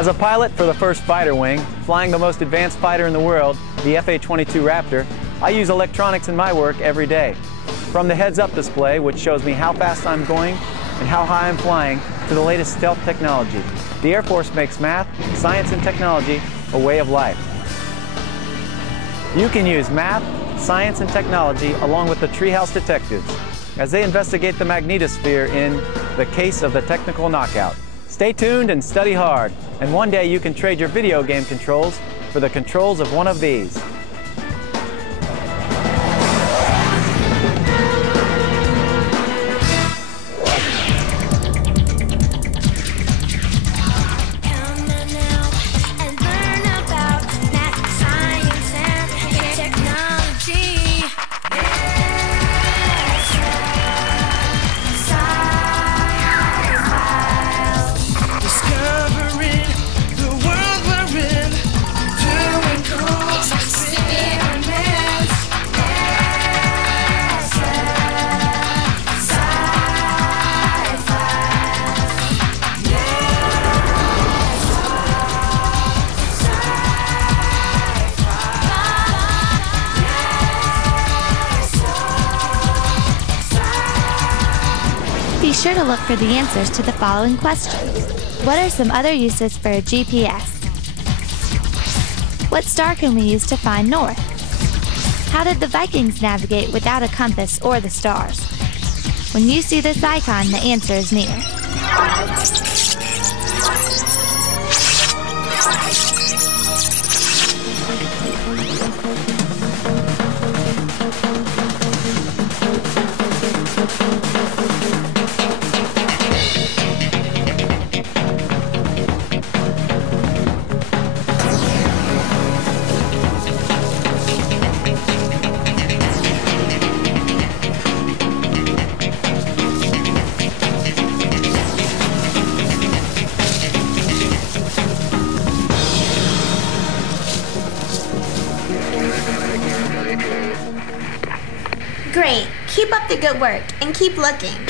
As a pilot for the first fighter wing, flying the most advanced fighter in the world, the FA-22 Raptor, I use electronics in my work every day. From the heads-up display, which shows me how fast I'm going and how high I'm flying, to the latest stealth technology, the Air Force makes math, science, and technology a way of life. You can use math, science, and technology along with the Treehouse Detectives as they investigate the magnetosphere in The Case of the Technical Knockout. Stay tuned and study hard, and one day you can trade your video game controls for the controls of one of these. Be sure to look for the answers to the following questions. What are some other uses for a GPS? What star can we use to find north? How did the Vikings navigate without a compass or the stars? When you see this icon, the answer is near. Great. Keep up the good work and keep looking.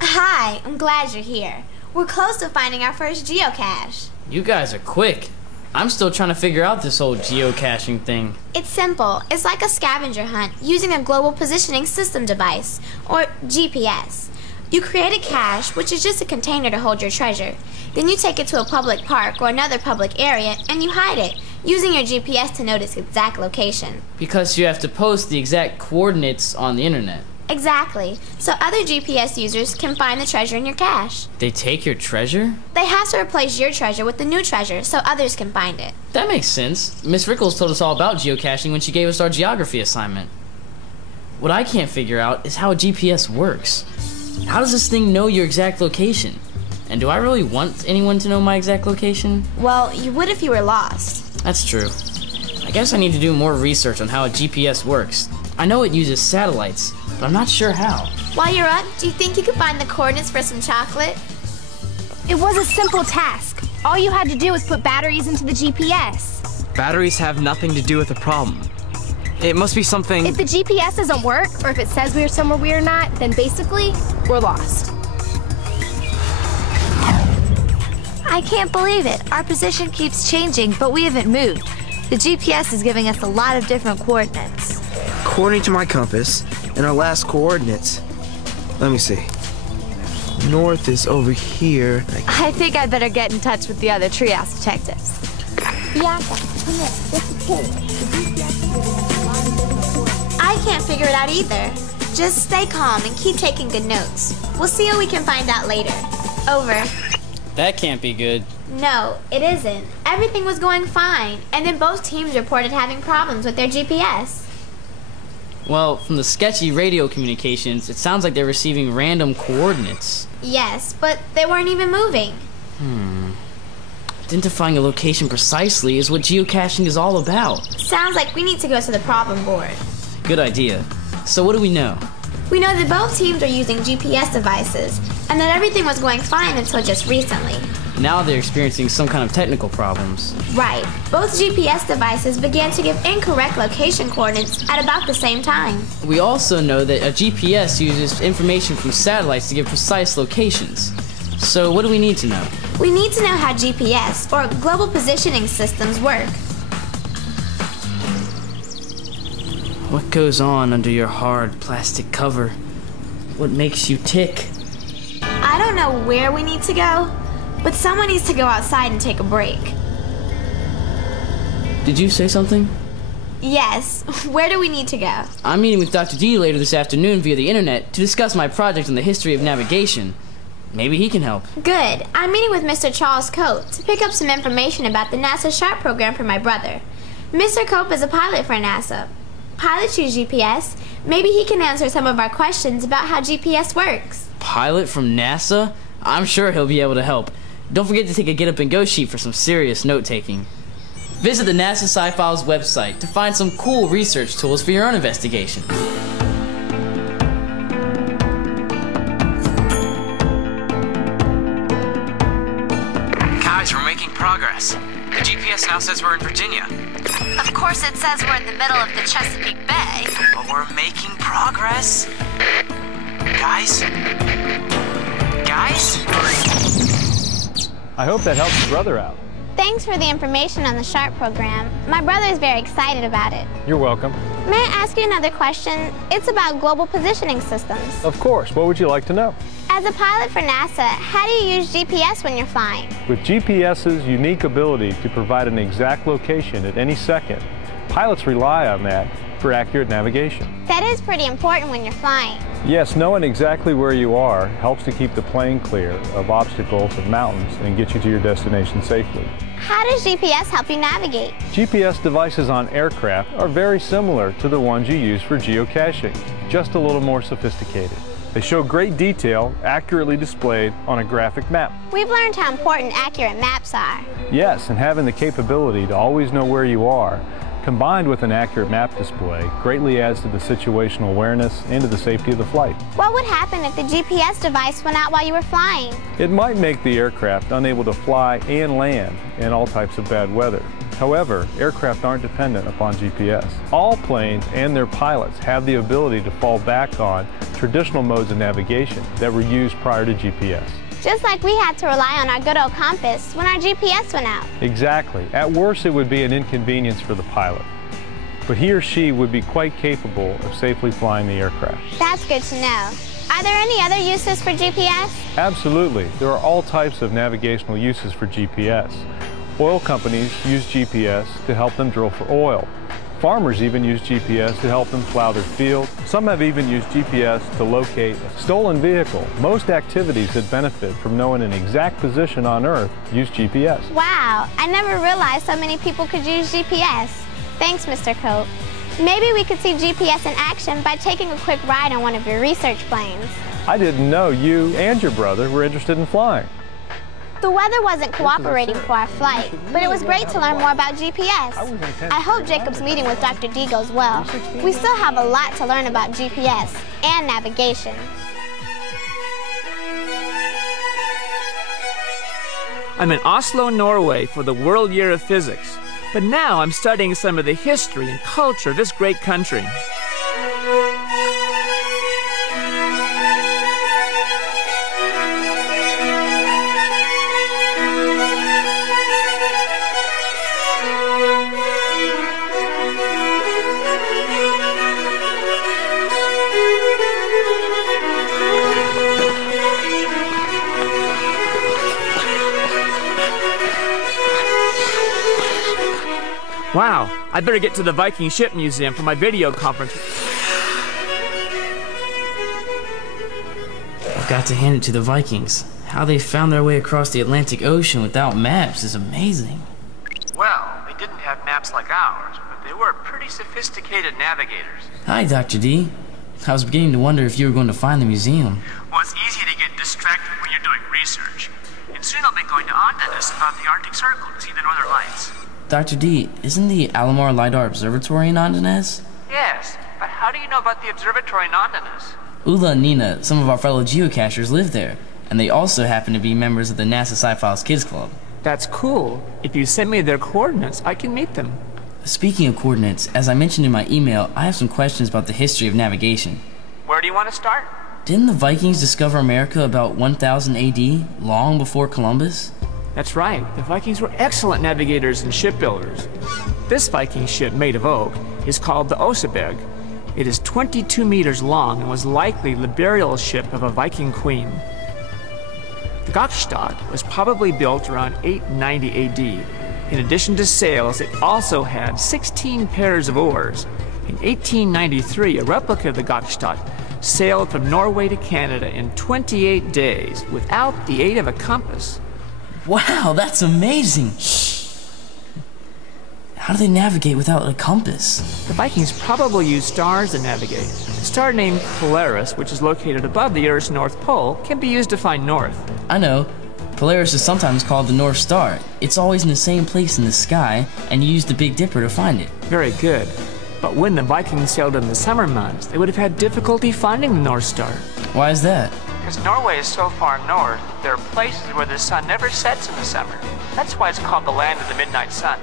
Hi, I'm glad you're here. We're close to finding our first geocache. You guys are quick. I'm still trying to figure out this whole geocaching thing. It's simple. It's like a scavenger hunt using a global positioning system device, or GPS. You create a cache, which is just a container to hold your treasure. Then you take it to a public park or another public area and you hide it, using your GPS to know its exact location. Because you have to post the exact coordinates on the internet. Exactly. So other GPS users can find the treasure in your cache. They take your treasure? They have to replace your treasure with the new treasure so others can find it. That makes sense. Miss Rickles told us all about geocaching when she gave us our geography assignment. What I can't figure out is how a GPS works. How does this thing know your exact location? And do I really want anyone to know my exact location? Well, you would if you were lost. That's true. I guess I need to do more research on how a GPS works. I know it uses satellites, but I'm not sure how. While you're up, do you think you could find the coordinates for some chocolate? It was a simple task. All you had to do was put batteries into the GPS. Batteries have nothing to do with the problem. It must be something... If the GPS doesn't work, or if it says we're somewhere we're not, then basically, we're lost. I can't believe it. Our position keeps changing, but we haven't moved. The GPS is giving us a lot of different coordinates. According to my compass, and our last coordinates, let me see. North is over here. I think I'd better get in touch with the other Treehouse Detectives. Bianca, come here. This is Kate. I can't figure it out either. Just stay calm and keep taking good notes. We'll see what we can find out later. Over. That can't be good. No, it isn't. Everything was going fine, and then both teams reported having problems with their GPS. Well, from the sketchy radio communications, it sounds like they're receiving random coordinates. Yes, but they weren't even moving. Identifying a location precisely is what geocaching is all about. Sounds like we need to go to the problem board. Good idea. So what do we know? We know that both teams are using GPS devices, and that everything was going fine until just recently. Now they're experiencing some kind of technical problems. Right. Both GPS devices began to give incorrect location coordinates at about the same time. We also know that a GPS uses information from satellites to give precise locations. So what do we need to know? We need to know how GPS, or global positioning systems, work. What goes on under your hard plastic cover? What makes you tick? I don't know where we need to go, but someone needs to go outside and take a break. Did you say something? Yes. Where do we need to go? I'm meeting with Dr. D later this afternoon via the internet to discuss my project on the history of navigation. Maybe he can help. Good. I'm meeting with Mr. Charles Cope to pick up some information about the NASA SHARP program for my brother. Mr. Cope is a pilot for NASA. Pilots use GPS. Maybe he can answer some of our questions about how GPS works. Pilot from NASA? I'm sure he'll be able to help. Don't forget to take a Get Up and Go sheet for some serious note-taking. Visit the NASA Sci Files website to find some cool research tools for your own investigation. Guys, we're making progress. The GPS now says we're in Virginia. Of course it says we're in the middle of the Chesapeake Bay. But we're making progress. Guys? Guys? I hope that helps your brother out. Thanks for the information on the SHARP program. My brother's very excited about it. You're welcome. May I ask you another question? It's about global positioning systems. Of course. What would you like to know? As a pilot for NASA, how do you use GPS when you're flying? With GPS's unique ability to provide an exact location at any second, pilots rely on that for accurate navigation. That is pretty important when you're flying. Yes, knowing exactly where you are helps to keep the plane clear of obstacles and mountains and get you to your destination safely. How does GPS help you navigate? GPS devices on aircraft are very similar to the ones you use for geocaching, just a little more sophisticated. They show great detail, accurately displayed on a graphic map. We've learned how important accurate maps are. Yes, and having the capability to always know where you are, combined with an accurate map display, greatly adds to the situational awareness and to the safety of the flight. What would happen if the GPS device went out while you were flying? It might make the aircraft unable to fly and land in all types of bad weather. However, aircraft aren't dependent upon GPS. All planes and their pilots have the ability to fall back on traditional modes of navigation that were used prior to GPS. Just like we had to rely on our good old compass when our GPS went out. Exactly. At worst, it would be an inconvenience for the pilot, but he or she would be quite capable of safely flying the aircraft. That's good to know. Are there any other uses for GPS? Absolutely. There are all types of navigational uses for GPS. Oil companies use GPS to help them drill for oil. Farmers even use GPS to help them plow their field. Some have even used GPS to locate a stolen vehicle. Most activities that benefit from knowing an exact position on Earth use GPS. Wow, I never realized so many people could use GPS. Thanks, Mr. Cope. Maybe we could see GPS in action by taking a quick ride on one of your research planes. I didn't know you and your brother were interested in flying. The weather wasn't cooperating for our flight, but it was great to learn more about GPS. I hope Jacob's meeting with Dr. D goes well. We still have a lot to learn about GPS and navigation. I'm in Oslo, Norway for the World Year of Physics, but now I'm studying some of the history and culture of this great country. Wow, I better get to the Viking ship museum for my video conference. I've got to hand it to the Vikings. How they found their way across the Atlantic Ocean without maps is amazing. Well, they didn't have maps like ours, but they were pretty sophisticated navigators. Hi, Dr. D. I was beginning to wonder if you were going to find the museum. Well, it's easy to get distracted when you're doing research. And soon I'll be going to Andenes about the Arctic Circle to see the Northern Lights. Dr. D, isn't the Alomar LiDAR Observatory in Andenes? Yes, but how do you know about the observatory in Andenes? Ula and Nina, some of our fellow geocachers, live there, and they also happen to be members of the NASA Sci Files Kids Club. That's cool. If you send me their coordinates, I can meet them. Speaking of coordinates, as I mentioned in my email, I have some questions about the history of navigation. Where do you want to start? Didn't the Vikings discover America about 1000 AD, long before Columbus? That's right, the Vikings were excellent navigators and shipbuilders. This Viking ship made of oak is called the Oseberg. It is 22 meters long and was likely the burial ship of a Viking queen. The Gokstad was probably built around 890 AD. In addition to sails, it also had 16 pairs of oars. In 1893, a replica of the Gokstad sailed from Norway to Canada in 28 days without the aid of a compass. Wow, that's amazing! How do they navigate without a compass? The Vikings probably used stars to navigate. A star named Polaris, which is located above the Earth's North Pole, can be used to find north. I know. Polaris is sometimes called the North Star. It's always in the same place in the sky, and you use the Big Dipper to find it. Very good. But when the Vikings sailed in the summer months, they would have had difficulty finding the North Star. Why is that? Because Norway is so far north, there are places where the sun never sets in the summer. That's why it's called the land of the midnight sun.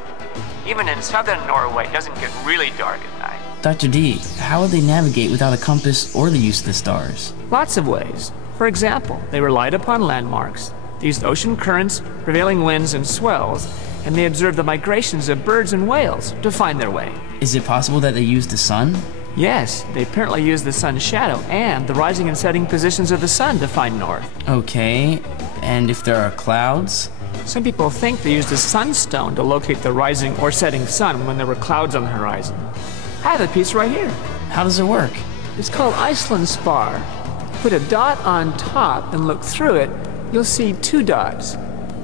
Even in southern Norway, it doesn't get really dark at night. Dr. D, how would they navigate without a compass or the use of the stars? Lots of ways. For example, they relied upon landmarks. They used ocean currents, prevailing winds, and swells, and they observed the migrations of birds and whales to find their way. Is it possible that they used the sun? Yes, they apparently used the sun's shadow and the rising and setting positions of the sun to find north. Okay, and if there are clouds? Some people think they used a sunstone to locate the rising or setting sun when there were clouds on the horizon. I have a piece right here. How does it work? It's called Iceland spar. Put a dot on top and look through it, you'll see two dots.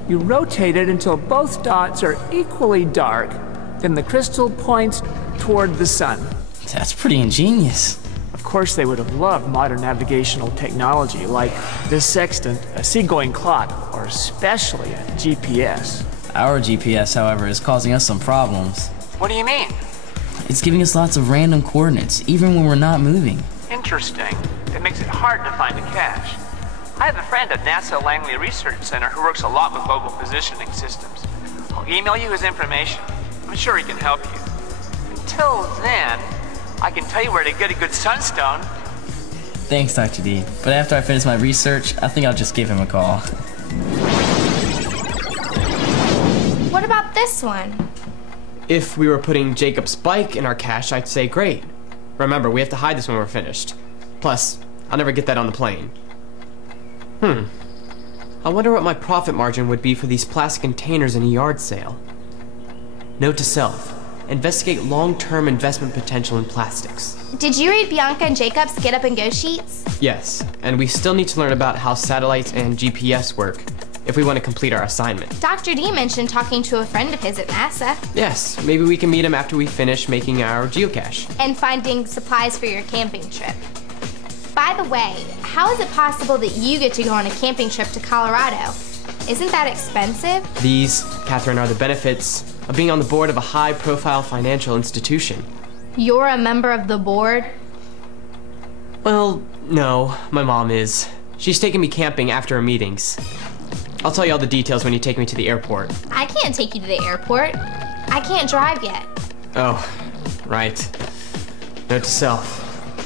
You rotate it until both dots are equally dark, then the crystal points toward the sun. That's pretty ingenious. Of course, they would have loved modern navigational technology like this sextant, a seagoing clock, or especially a GPS. Our GPS, however, is causing us some problems. What do you mean? It's giving us lots of random coordinates, even when we're not moving. Interesting. It makes it hard to find a cache. I have a friend at NASA Langley Research Center who works a lot with global positioning systems. I'll email you his information. I'm sure he can help you. Until then, I can tell you where to get a good sunstone. Thanks, Dr. D. But after I finish my research, I think I'll just give him a call. What about this one? If we were putting Jacob's bike in our cache, I'd say great. Remember, we have to hide this when we're finished. Plus, I'll never get that on the plane. I wonder what my profit margin would be for these plastic containers in a yard sale. Note to self. Investigate long-term investment potential in plastics. Did you read Bianca and Jacob's Get Up and Go sheets? Yes, and we still need to learn about how satellites and GPS work if we want to complete our assignment. Dr. D mentioned talking to a friend of his at NASA. Yes, maybe we can meet him after we finish making our geocache. And finding supplies for your camping trip. By the way, how is it possible that you get to go on a camping trip to Colorado? Isn't that expensive? These, Catherine, are the benefits of being on the board of a high-profile financial institution. You're a member of the board? Well, no, my mom is. She's taking me camping after our meetings. I'll tell you all the details when you take me to the airport. I can't take you to the airport. I can't drive yet. Oh, right. Note to self.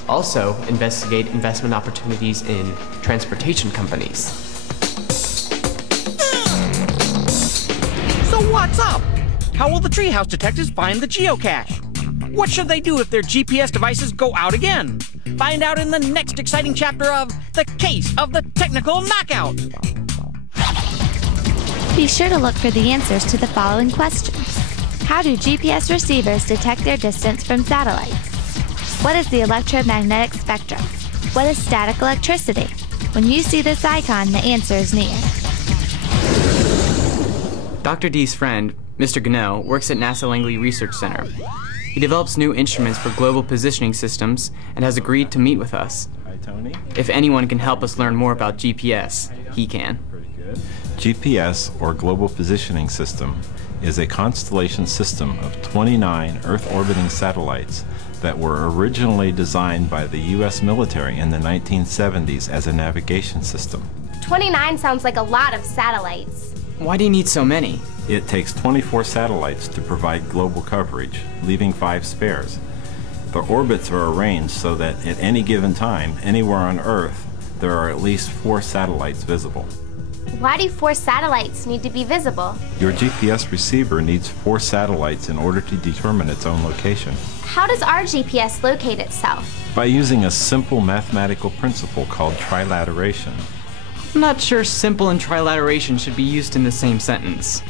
Also, investigate investment opportunities in transportation companies. So what's up? How will the treehouse detectives find the geocache? What should they do if their GPS devices go out again? Find out in the next exciting chapter of The Case of the Technical Knockout. Be sure to look for the answers to the following questions. How do GPS receivers detect their distance from satellites? What is the electromagnetic spectrum? What is static electricity? When you see this icon, the answer is near. Dr. D's friend, Mr. Gannell, works at NASA Langley Research Center. He develops new instruments for global positioning systems and has agreed to meet with us. Hi, Tony. If anyone can help us learn more about GPS, he can. Pretty good. GPS, or Global Positioning System, is a constellation system of 29 Earth-orbiting satellites that were originally designed by the U.S. military in the 1970s as a navigation system. 29 sounds like a lot of satellites. Why do you need so many? It takes 24 satellites to provide global coverage, leaving 5 spares. The orbits are arranged so that at any given time, anywhere on Earth, there are at least 4 satellites visible. Why do 4 satellites need to be visible? Your GPS receiver needs 4 satellites in order to determine its own location. How does our GPS locate itself? By using a simple mathematical principle called trilateration. I'm not sure simple and trilateration should be used in the same sentence.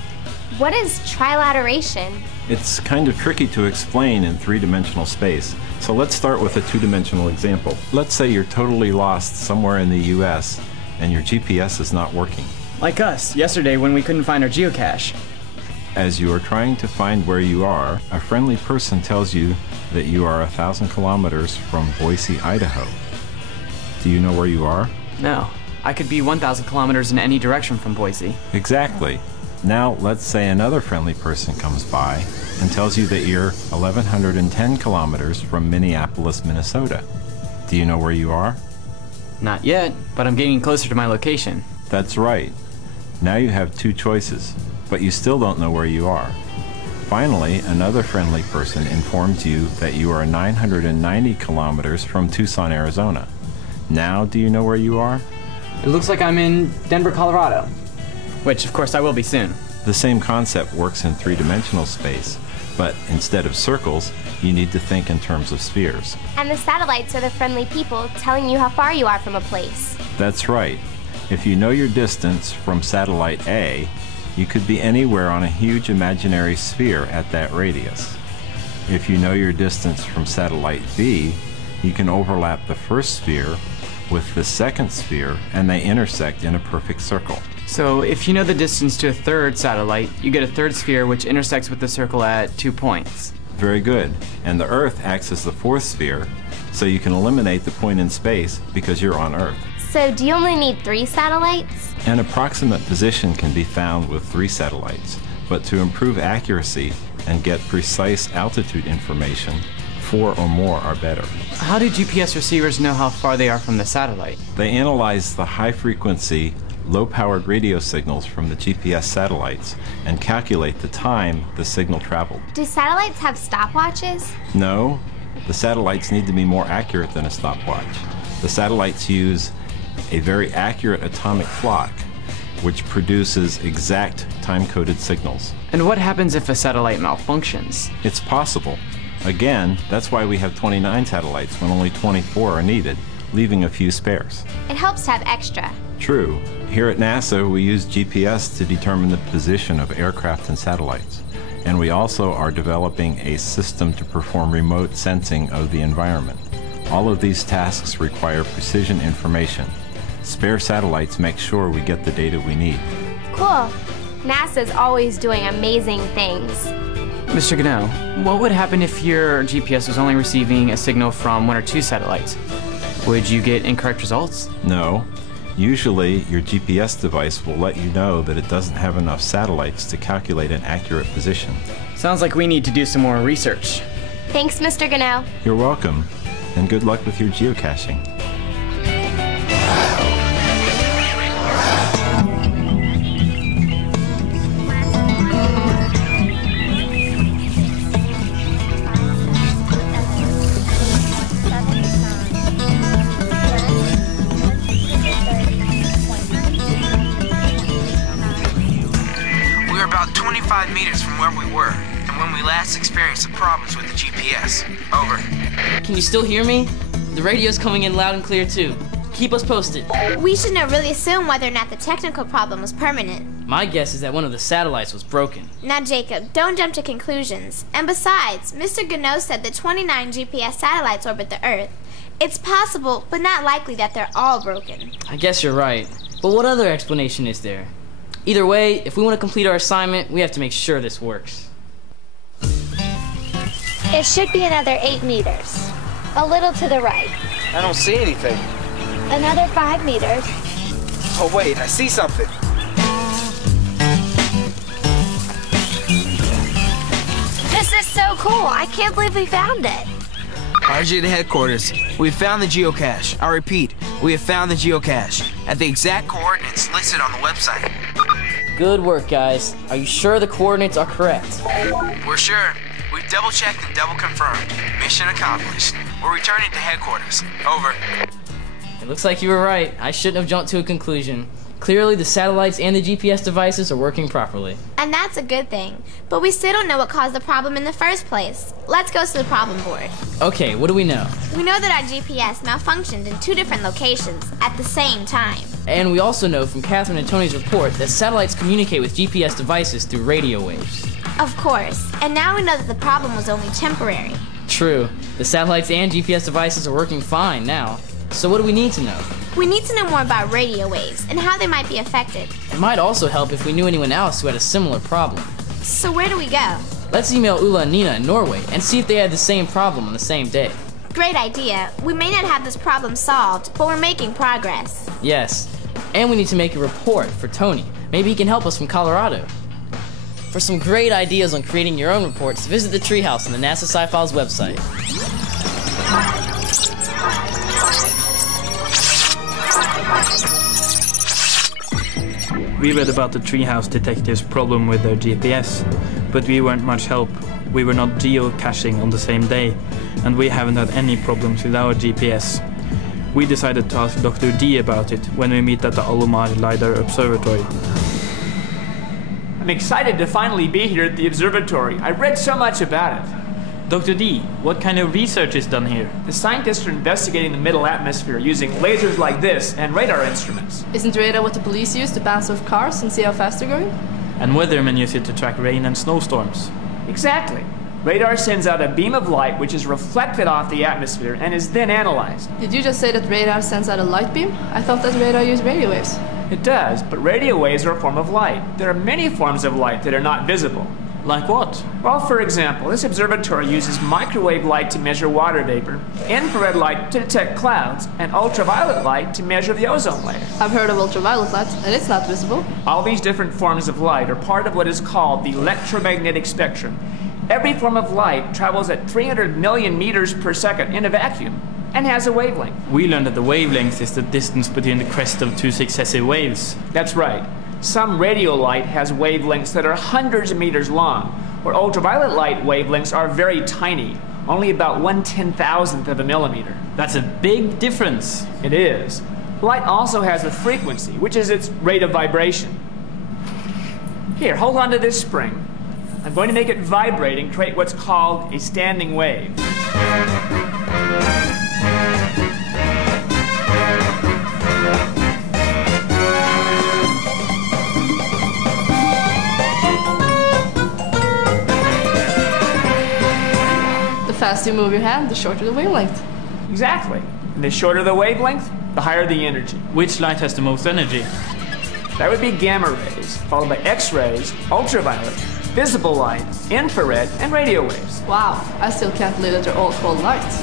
What is trilateration? It's kind of tricky to explain in 3-dimensional space, so let's start with a 2-dimensional example. Let's say you're totally lost somewhere in the US and your GPS is not working. Like us, yesterday when we couldn't find our geocache. As you are trying to find where you are, a friendly person tells you that you are 1,000 kilometers from Boise, Idaho. Do you know where you are? No. I could be 1,000 kilometers in any direction from Boise. Exactly. Now, let's say another friendly person comes by and tells you that you're 1,110 kilometers from Minneapolis, Minnesota. Do you know where you are? Not yet, but I'm getting closer to my location. That's right. Now you have 2 choices, but you still don't know where you are. Finally, another friendly person informs you that you are 990 kilometers from Tucson, Arizona. Now, do you know where you are? It looks like I'm in Denver, Colorado. Which, of course, I will be soon. The same concept works in 3-dimensional space, but instead of circles, you need to think in terms of spheres. And the satellites are the friendly people telling you how far you are from a place. That's right. If you know your distance from satellite A, you could be anywhere on a huge imaginary sphere at that radius. If you know your distance from satellite B, you can overlap the first sphere with the second sphere, and they intersect in a perfect circle. So if you know the distance to a 3rd satellite, you get a 3rd sphere which intersects with the circle at 2 points. Very good. And the Earth acts as the 4th sphere, so you can eliminate the point in space because you're on Earth. So do you only need 3 satellites? An approximate position can be found with 3 satellites, but to improve accuracy and get precise altitude information, 4 or more are better. How do GPS receivers know how far they are from the satellite? They analyze the high-frequency, low-powered radio signals from the GPS satellites and calculate the time the signal traveled. Do satellites have stopwatches? No, the satellites need to be more accurate than a stopwatch. The satellites use a very accurate atomic clock, which produces exact time-coded signals. And what happens if a satellite malfunctions? It's possible. Again, that's why we have 29 satellites when only 24 are needed, leaving a few spares. It helps to have extra. True. Here at NASA, we use GPS to determine the position of aircraft and satellites. And we also are developing a system to perform remote sensing of the environment. All of these tasks require precision information. Spare satellites make sure we get the data we need. Cool. NASA's always doing amazing things. Mr. Gano, what would happen if your GPS was only receiving a signal from 1 or 2 satellites? Would you get incorrect results? No. Usually, your GPS device will let you know that it doesn't have enough satellites to calculate an accurate position. Sounds like we need to do some more research. Thanks, Mr. Gano. You're welcome, and good luck with your geocaching. We're about 25 meters from where we were, and when we last experienced the problems with the GPS. Over. Can you still hear me? The radio's coming in loud and clear too. Keep us posted. We should know really soon whether or not the technical problem was permanent. My guess is that one of the satellites was broken. Now, Jacob, don't jump to conclusions. And besides, Mr. Gano said that 29 GPS satellites orbit the Earth. It's possible, but not likely that they're all broken. I guess you're right. But what other explanation is there? Either way, if we want to complete our assignment, we have to make sure this works. It should be another 8 meters. A little to the right. I don't see anything. Another 5 meters. Oh, wait, I see something. This is so cool. I can't believe we found it. RJ to headquarters. We have found the geocache. I repeat, we have found the geocache at the exact coordinates listed on the website. Good work, guys. Are you sure the coordinates are correct? We're sure. We've double-checked and double-confirmed. Mission accomplished. We're returning to headquarters. Over. It looks like you were right. I shouldn't have jumped to a conclusion. Clearly, the satellites and the GPS devices are working properly. And that's a good thing. But we still don't know what caused the problem in the first place. Let's go to the problem board. Okay, what do we know? We know that our GPS malfunctioned in 2 different locations at the same time. And we also know from Catherine and Tony's report that satellites communicate with GPS devices through radio waves. Of course. And now we know that the problem was only temporary. True. The satellites and GPS devices are working fine now. So what do we need to know? We need to know more about radio waves and how they might be affected. It might also help if we knew anyone else who had a similar problem. So where do we go? Let's email Ulla and Nina in Norway and see if they had the same problem on the same day. Great idea. We may not have this problem solved, but we're making progress. Yes. And we need to make a report for Tony. Maybe he can help us from Colorado. For some great ideas on creating your own reports, visit the Treehouse on the NASA Sci Files website. We read about the Treehouse detectives' problem with their GPS, but we weren't much help. We were not geocaching on the same day, and we haven't had any problems with our GPS. We decided to ask Dr. D about it when we meet at the Alomar LiDAR Observatory. I'm excited to finally be here at the observatory. I read so much about it. Dr. D, what kind of research is done here? The scientists are investigating the middle atmosphere using lasers like this and radar instruments. Isn't radar what the police use to bounce off cars and see how fast they're going? And weathermen use it to track rain and snowstorms. Exactly. Radar sends out a beam of light which is reflected off the atmosphere and is then analyzed. Did you just say that radar sends out a light beam? I thought that radar used radio waves. It does, but radio waves are a form of light. There are many forms of light that are not visible. Like what? Well, for example, this observatory uses microwave light to measure water vapor, infrared light to detect clouds, and ultraviolet light to measure the ozone layer. I've heard of ultraviolet light, and it's not visible. All these different forms of light are part of what is called the electromagnetic spectrum. Every form of light travels at 300 million meters per second in a vacuum and has a wavelength. We learned that the wavelength is the distance between the crest of 2 successive waves. That's right. Some radio light has wavelengths that are hundreds of meters long, where ultraviolet light wavelengths are very tiny, only about 1/10,000th of a millimeter. That's a big difference. It is. Light also has a frequency, which is its rate of vibration. Here, hold on to this spring. I'm going to make it vibrate and create what's called a standing wave. The faster you move your hand, the shorter the wavelength. Exactly. And the shorter the wavelength, the higher the energy. Which light has the most energy? That would be gamma rays, followed by X-rays, ultraviolet, visible light, infrared, and radio waves. Wow, I still can't believe that they're all called lights.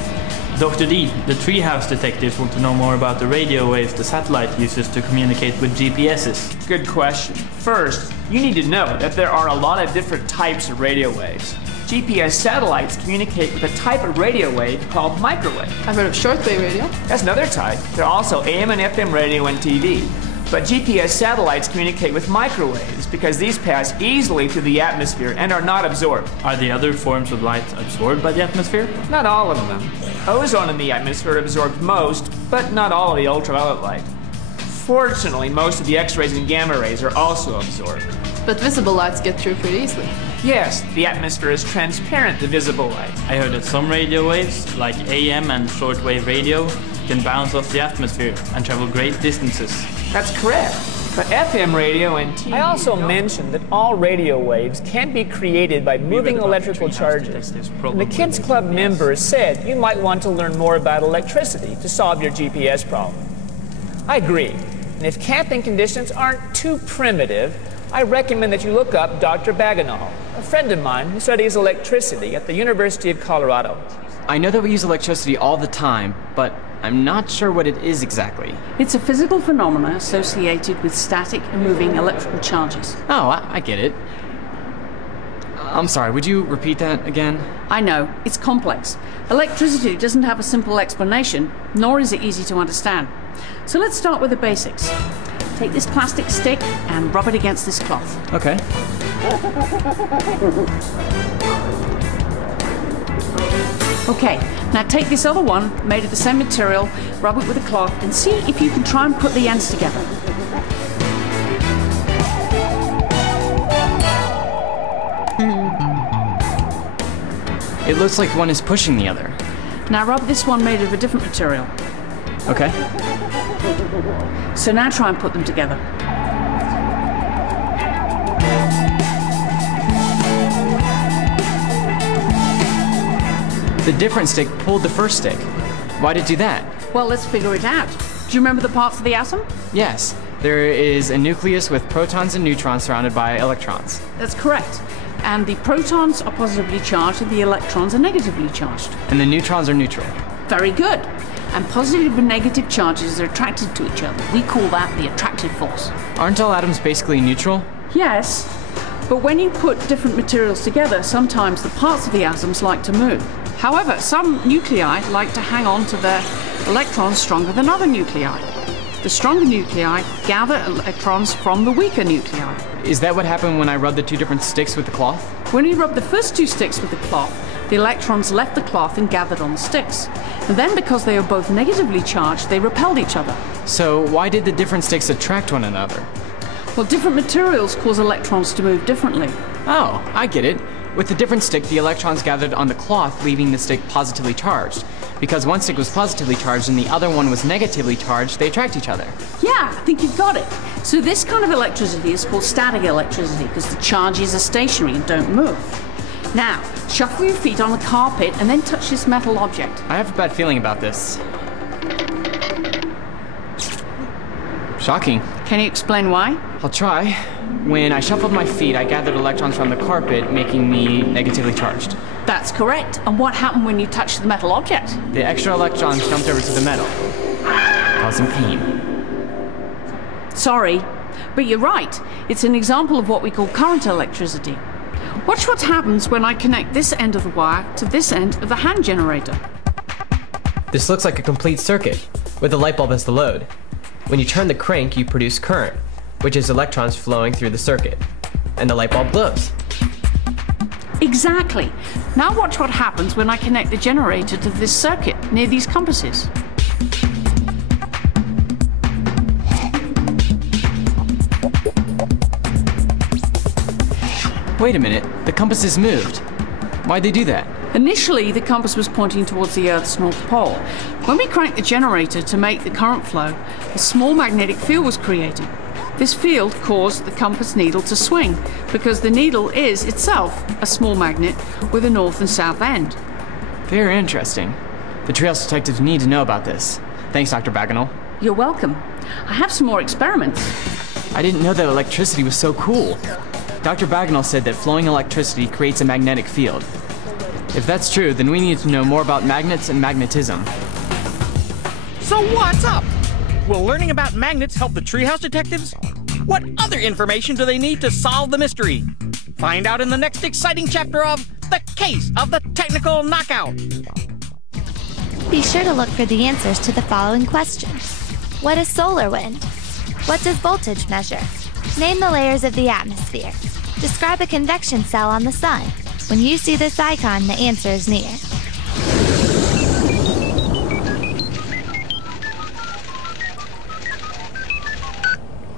Dr. D, the Treehouse detectives want to know more about the radio waves the satellite uses to communicate with GPSs. Good question. First, you need to know that there are a lot of different types of radio waves. GPS satellites communicate with a type of radio wave called microwave. I've heard of shortwave radio. That's another type. There are also AM and FM radio and TV. But GPS satellites communicate with microwaves because these pass easily through the atmosphere and are not absorbed. Are the other forms of light absorbed by the atmosphere? Not all of them. Ozone in the atmosphere absorbs most, but not all of the ultraviolet light. Fortunately, most of the X-rays and gamma rays are also absorbed. But visible lights get through pretty easily. Yes, the atmosphere is transparent to visible light. I heard that some radio waves, like AM and shortwave radio, can bounce off the atmosphere and travel great distances. That's correct. But FM radio and TV... I also mentioned that all radio waves can be created by moving electrical charges. And the Kids Club members said you might want to learn more about electricity to solve your GPS problem. I agree. And if camping conditions aren't too primitive, I recommend that you look up Dr. Baganal, a friend of mine who studies electricity at the University of Colorado. I know that we use electricity all the time, but I'm not sure what it is exactly. It's a physical phenomena associated with static and moving electrical charges. Oh, I get it. I'm sorry, would you repeat that again? I know, it's complex. Electricity doesn't have a simple explanation, nor is it easy to understand. So let's start with the basics. Take this plastic stick and rub it against this cloth. Okay. Okay, now take this other one, made of the same material, rub it with a cloth, and see if you can try and put the ends together. It looks like one is pushing the other. Now, Rob, this one made of a different material. Okay. So now try and put them together. The different stick pulled the first stick. Why'd it do that? Well, let's figure it out. Do you remember the parts of the atom? Yes. There is a nucleus with protons and neutrons surrounded by electrons. That's correct. And the protons are positively charged and the electrons are negatively charged. And the neutrons are neutral. Very good. And positive and negative charges are attracted to each other. We call that the attractive force. Aren't all atoms basically neutral? Yes. But when you put different materials together, sometimes the parts of the atoms like to move. However, some nuclei like to hang on to their electrons stronger than other nuclei. The stronger nuclei gather electrons from the weaker nuclei. Is that what happened when I rubbed the two different sticks with the cloth? When you rubbed the first two sticks with the cloth, the electrons left the cloth and gathered on the sticks. And then because they were both negatively charged, they repelled each other. So why did the different sticks attract one another? Well, different materials cause electrons to move differently. Oh, I get it. With the different stick, the electrons gathered on the cloth, leaving the stick positively charged. Because one stick was positively charged and the other one was negatively charged, they attract each other. Yeah, I think you've got it. So this kind of electricity is called static electricity because the charges are stationary and don't move. Now, shuffle your feet on the carpet and then touch this metal object. I have a bad feeling about this. Shocking. Can you explain why? I'll try. When I shuffled my feet, I gathered electrons from the carpet, making me negatively charged. That's correct. And what happened when you touched the metal object? The extra electrons jumped over to the metal, causing pain. Sorry, but you're right. It's an example of what we call current electricity. Watch what happens when I connect this end of the wire to this end of the hand generator. This looks like a complete circuit, with the light bulb as the load. When you turn the crank, you produce current, which is electrons flowing through the circuit, and the light bulb glows. Exactly. Now watch what happens when I connect the generator to this circuit near these compasses. Wait a minute, the compasses moved. Why'd they do that? Initially, the compass was pointing towards the Earth's North Pole. When we cranked the generator to make the current flow, a small magnetic field was created. This field caused the compass needle to swing, because the needle is itself a small magnet with a north and south end. Very interesting. The Treehouse detectives need to know about this. Thanks, Dr. Bagenal. You're welcome. I have some more experiments. I didn't know that electricity was so cool. Dr. Bagenal said that flowing electricity creates a magnetic field. If that's true, then we need to know more about magnets and magnetism. So what's up? Will learning about magnets help the Treehouse detectives? What other information do they need to solve the mystery? Find out in the next exciting chapter of The Case of the Technical Knockout. Be sure to look for the answers to the following questions. What is solar wind? What does voltage measure? Name the layers of the atmosphere. Describe a convection cell on the sun. When you see this icon, the answer is near.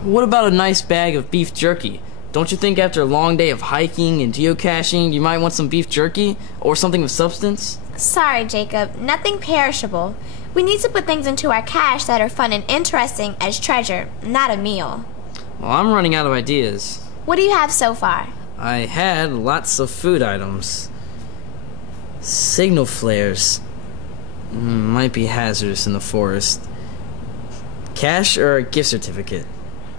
What about a nice bag of beef jerky? Don't you think after a long day of hiking and geocaching, you might want some beef jerky or something of substance? Sorry, Jacob, nothing perishable. We need to put things into our cache that are fun and interesting as treasure, not a meal. Well, I'm running out of ideas. What do you have so far? I had lots of food items. Signal flares. Might be hazardous in the forest. Cash or a gift certificate?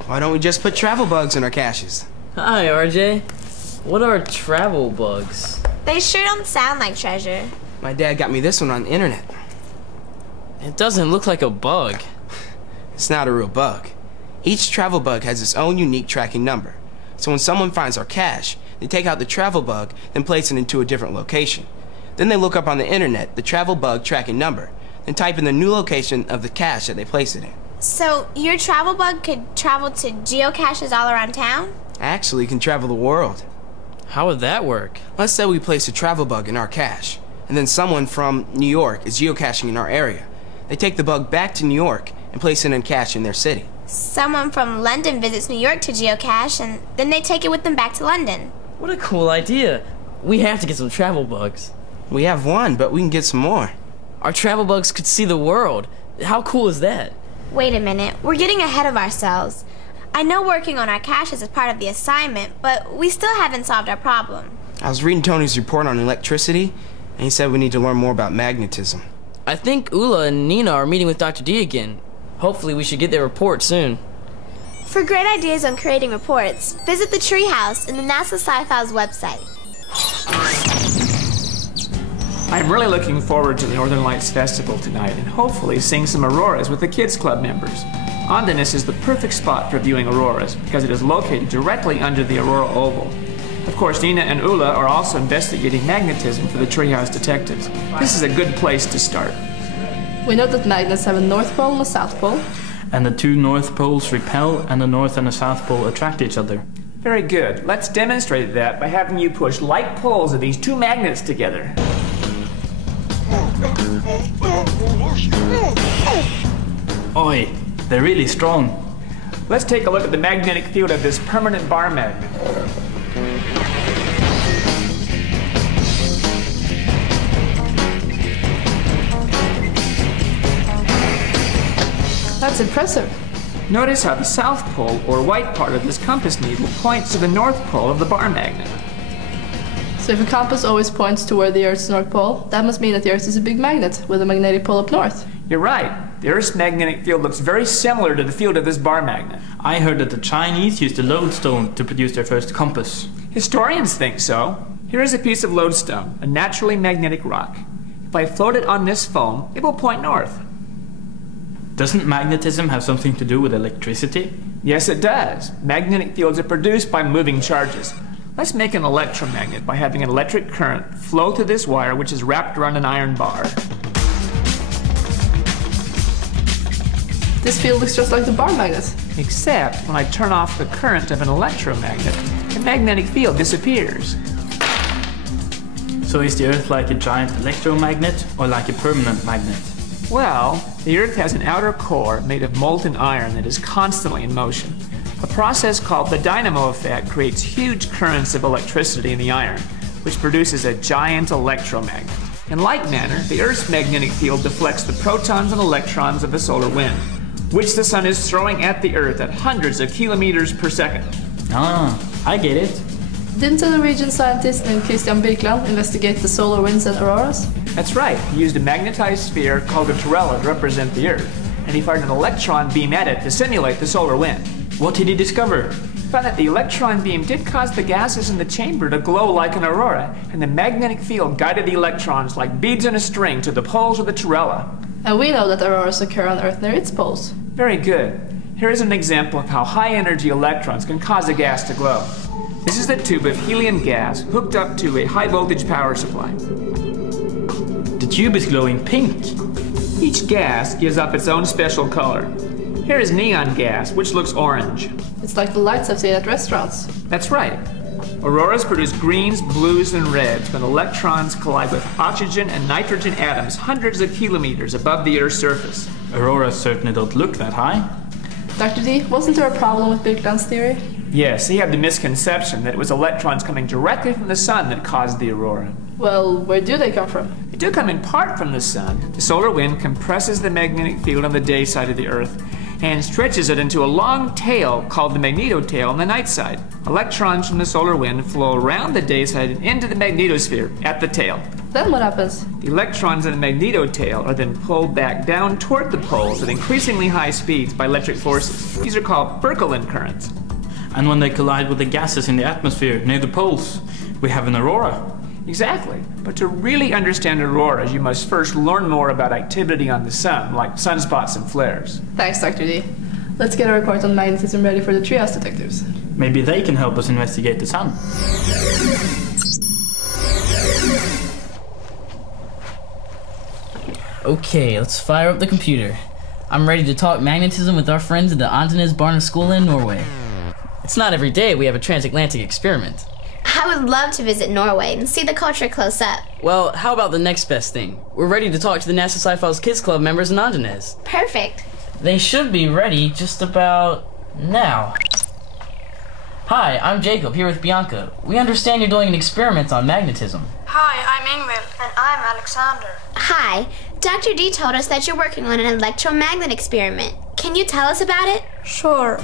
Why don't we just put travel bugs in our caches? Hi, RJ. What are travel bugs? They sure don't sound like treasure. My dad got me this one on the internet. It doesn't look like a bug. It's not a real bug. Each travel bug has its own unique tracking number. So when someone finds our cache, they take out the travel bug, then place it into a different location. Then they look up on the internet the travel bug tracking number, then type in the new location of the cache that they place it in. So your travel bug could travel to geocaches all around town? Actually, it can travel the world. How would that work? Let's say we place a travel bug in our cache, and then someone from New York is geocaching in our area. They take the bug back to New York and place it in a cache in their city. Someone from London visits New York to geocache, and then they take it with them back to London. What a cool idea. We have to get some travel bugs. We have one, but we can get some more. Our travel bugs could see the world. How cool is that? Wait a minute, we're getting ahead of ourselves. I know working on our caches is part of the assignment, but we still haven't solved our problem. I was reading Tony's report on electricity, and he said we need to learn more about magnetism. I think Ula and Nina are meeting with Dr. D again. Hopefully we should get their report soon. For great ideas on creating reports, visit the Treehouse in the NASA Sci Files website. I'm really looking forward to the Northern Lights Festival tonight and hopefully seeing some auroras with the Kids Club members. Ondeness is the perfect spot for viewing auroras because it is located directly under the aurora oval. Of course, Nina and Ula are also investigating magnetism for the Treehouse detectives. This is a good place to start. We know that magnets have a north pole and a south pole. And the two north poles repel and the north and the south pole attract each other. Very good. Let's demonstrate that by having you push like poles of these two magnets together. Oi, they're really strong. Let's take a look at the magnetic field of this permanent bar magnet. That's impressive. Notice how the south pole, or white part of this compass needle, points to the north pole of the bar magnet. So if a compass always points toward the Earth's north pole, that must mean that the Earth is a big magnet with a magnetic pole up north. You're right. The Earth's magnetic field looks very similar to the field of this bar magnet. I heard that the Chinese used the lodestone to produce their first compass. Historians think so. Here is a piece of lodestone, a naturally magnetic rock. If I float it on this foam, it will point north. Doesn't magnetism have something to do with electricity? Yes, it does. Magnetic fields are produced by moving charges. Let's make an electromagnet by having an electric current flow through this wire which is wrapped around an iron bar. This field looks just like the bar magnet. Except when I turn off the current of an electromagnet, the magnetic field disappears. So is the Earth like a giant electromagnet or like a permanent magnet? Well, the Earth has an outer core made of molten iron that is constantly in motion. A process called the dynamo effect creates huge currents of electricity in the iron, which produces a giant electromagnet. In like manner, the Earth's magnetic field deflects the protons and electrons of the solar wind, which the sun is throwing at the Earth at hundreds of kilometers per second. Ah, I get it. Didn't a Norwegian scientist named Christian Birkeland investigate the solar winds and auroras? That's right. He used a magnetized sphere called a Torella to represent the Earth, and he fired an electron beam at it to simulate the solar wind. What did he discover? He found that the electron beam did cause the gases in the chamber to glow like an aurora, and the magnetic field guided the electrons like beads in a string to the poles of the Torella. And we know that auroras occur on Earth near its poles. Very good. Here is an example of how high-energy electrons can cause a gas to glow. This is a tube of helium gas hooked up to a high-voltage power supply. The tube is glowing pink. Each gas gives up its own special color. Here is neon gas, which looks orange. It's like the lights I've seen at restaurants. That's right. Auroras produce greens, blues, and reds when electrons collide with oxygen and nitrogen atoms hundreds of kilometers above the Earth's surface. Auroras certainly don't look that high. Dr. D, wasn't there a problem with Birkeland's theory? Yes, he had the misconception that it was electrons coming directly from the sun that caused the aurora. Well, where do they come from? They do come in part from the sun. The solar wind compresses the magnetic field on the day side of the Earth and stretches it into a long tail called the magnetotail on the night side. Electrons from the solar wind flow around the day side and into the magnetosphere at the tail. Then what happens? The electrons in the magnetotail are then pulled back down toward the poles at increasingly high speeds by electric forces. These are called Birkeland currents. And when they collide with the gases in the atmosphere near the poles, we have an aurora. Exactly. But to really understand auroras, you must first learn more about activity on the sun, like sunspots and flares. Thanks, Dr. D. Let's get a report on magnetism ready for the Treehouse detectives. Maybe they can help us investigate the sun. Okay, let's fire up the computer. I'm ready to talk magnetism with our friends at the Andenes Barneskolen in Norway. It's not every day we have a transatlantic experiment. I would love to visit Norway and see the culture close up. Well, how about the next best thing? We're ready to talk to the NASA Sci Files Kids Club members in Andenes. Perfect. They should be ready just about now. Hi, I'm Jacob, here with Bianca. We understand you're doing an experiment on magnetism. Hi, I'm Ingvild. And I'm Alexander. Hi, Dr. D told us that you're working on an electromagnet experiment. Can you tell us about it? Sure.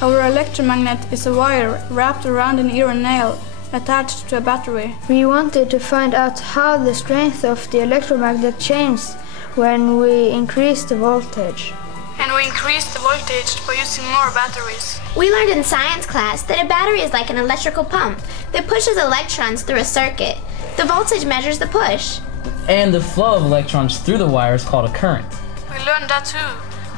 Our electromagnet is a wire wrapped around an ear and nail attached to a battery. We wanted to find out how the strength of the electromagnet changed when we increased the voltage. And we increased the voltage by using more batteries. We learned in science class that a battery is like an electrical pump that pushes electrons through a circuit. The voltage measures the push. And the flow of electrons through the wire is called a current. We learned that too.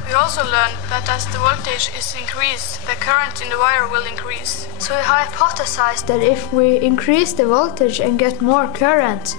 We also learned that as the voltage is increased, the current in the wire will increase. So we hypothesized that if we increase the voltage and get more current,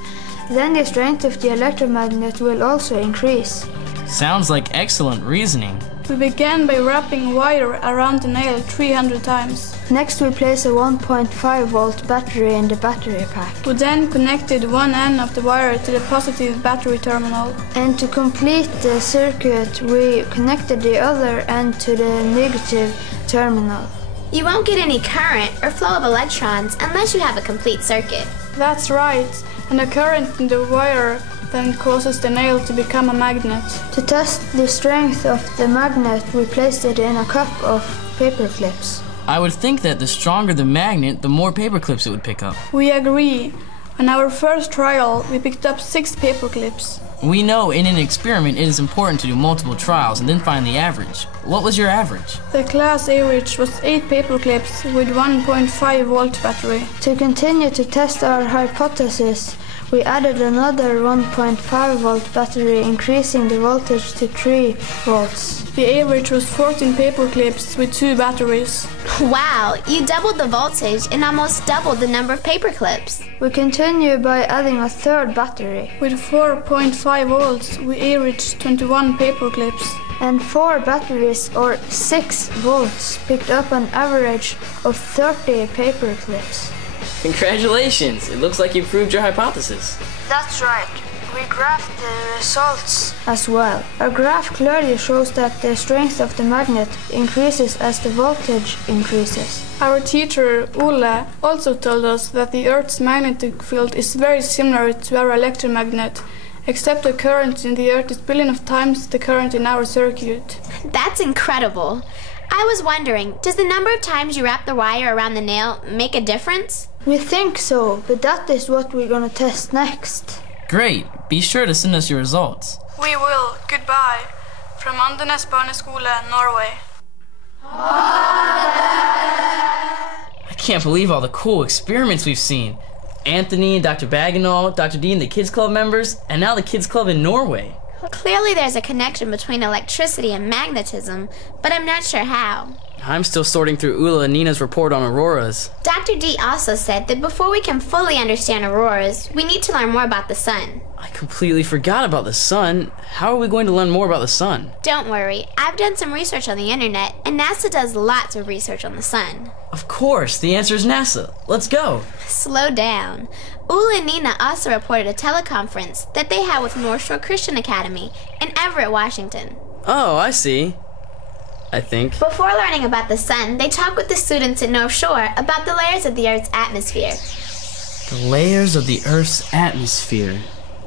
then the strength of the electromagnet will also increase. Sounds like excellent reasoning. We began by wrapping wire around the nail 300 times. Next we placed a 1.5 volt battery in the battery pack. We then connected one end of the wire to the positive battery terminal. And to complete the circuit, we connected the other end to the negative terminal. You won't get any current or flow of electrons unless you have a complete circuit. That's right, and the current in the wire then causes the nail to become a magnet. To test the strength of the magnet, we placed it in a cup of paper clips. I would think that the stronger the magnet, the more paper clips it would pick up. We agree. On our first trial, we picked up 6 paper clips. We know in an experiment it is important to do multiple trials and then find the average. What was your average? The class average was 8 paper clips with 1.5 volt battery. To continue to test our hypothesis, we added another 1.5 volt battery, increasing the voltage to 3 volts. The average was 14 paper clips with 2 batteries. Wow, you doubled the voltage and almost doubled the number of paper clips. We continue by adding a third battery. With 4.5 volts, we averaged 21 paper clips. And 4 batteries, or 6 volts, picked up an average of 30 paper clips. Congratulations! It looks like you proved your hypothesis. That's right. We graphed the results as well. Our graph clearly shows that the strength of the magnet increases as the voltage increases. Our teacher, Ole, also told us that the Earth's magnetic field is very similar to our electromagnet, except the current in the Earth is billion of times the current in our circuit. That's incredible. I was wondering, does the number of times you wrap the wire around the nail make a difference? We think so, but that is what we're gonna test next. Great. Be sure to send us your results. We will. Goodbye. From Andenes Barneskole, Norway. I can't believe all the cool experiments we've seen. Anthony and Dr. Bagenal, Dr. D and the Kids Club members, and now the Kids Club in Norway. Clearly there's a connection between electricity and magnetism, but I'm not sure how. I'm still sorting through Ula and Nina's report on auroras. Dr. D also said that before we can fully understand auroras, we need to learn more about the sun. I completely forgot about the sun. How are we going to learn more about the sun? Don't worry, I've done some research on the internet, and NASA does lots of research on the sun. Of course, the answer is NASA. Let's go. Slow down. Ula and Nina also reported a teleconference that they had with North Shore Christian Academy in Everett, Washington. Oh, I see. I think. Before learning about the sun, they talked with the students at North Shore about the layers of the Earth's atmosphere. The layers of the Earth's atmosphere.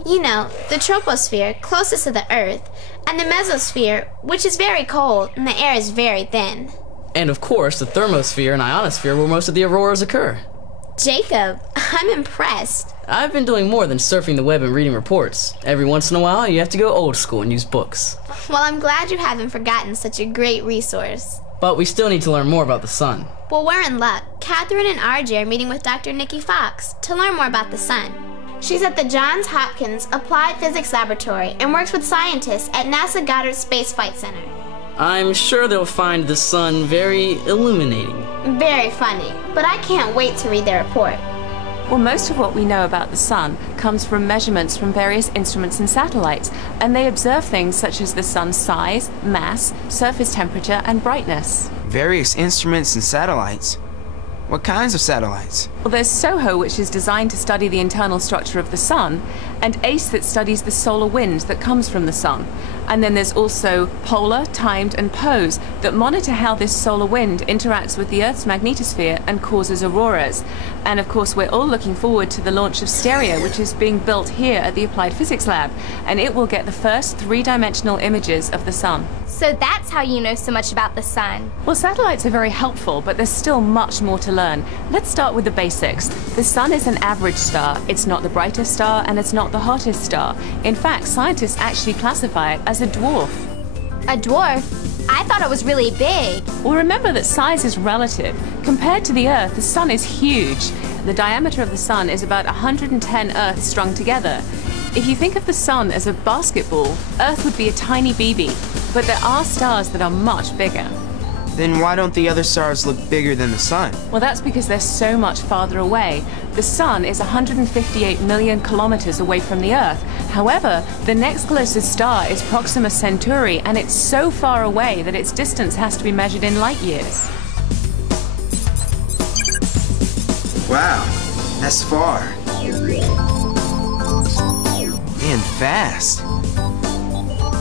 You know, the troposphere, closest to the Earth, and the mesosphere, which is very cold and the air is very thin. And of course, the thermosphere and ionosphere where most of the auroras occur. Jacob, I'm impressed. I've been doing more than surfing the web and reading reports. Every once in a while, you have to go old school and use books. Well, I'm glad you haven't forgotten such a great resource. But we still need to learn more about the sun. Well, we're in luck. Catherine and RJ are meeting with Dr. Nikki Fox to learn more about the sun. She's at the Johns Hopkins Applied Physics Laboratory and works with scientists at NASA Goddard Space Flight Center. I'm sure they'll find the sun very illuminating. Very funny, but I can't wait to read their report. Well, most of what we know about the sun comes from measurements from various instruments and satellites, and they observe things such as the sun's size, mass, surface temperature, and brightness. Various instruments and satellites? What kinds of satellites? Well, there's SOHO, which is designed to study the internal structure of the sun, and ACE that studies the solar wind that comes from the sun. And then there's also Polar, Timed, and POSE that monitor how this solar wind interacts with the Earth's magnetosphere and causes auroras. And of course, we're all looking forward to the launch of STEREO, which is being built here at the Applied Physics Lab, and it will get the first three-dimensional images of the sun. So that's how you know so much about the sun. Well, satellites are very helpful, but there's still much more to learn. Let's start with the basics. The sun is an average star. It's not the brightest star, and it's not the hottest star. In fact, scientists actually classify it as a dwarf. A dwarf? I thought it was really big. Well, remember that size is relative. Compared to the Earth, the sun is huge. The diameter of the sun is about 110 Earths strung together. If you think of the sun as a basketball, Earth would be a tiny BB, but there are stars that are much bigger. Then why don't the other stars look bigger than the sun? Well, that's because they're so much farther away. The sun is 158 million kilometers away from the Earth. However, the next closest star is Proxima Centauri, and it's so far away that its distance has to be measured in light years. Wow, that's far. And fast.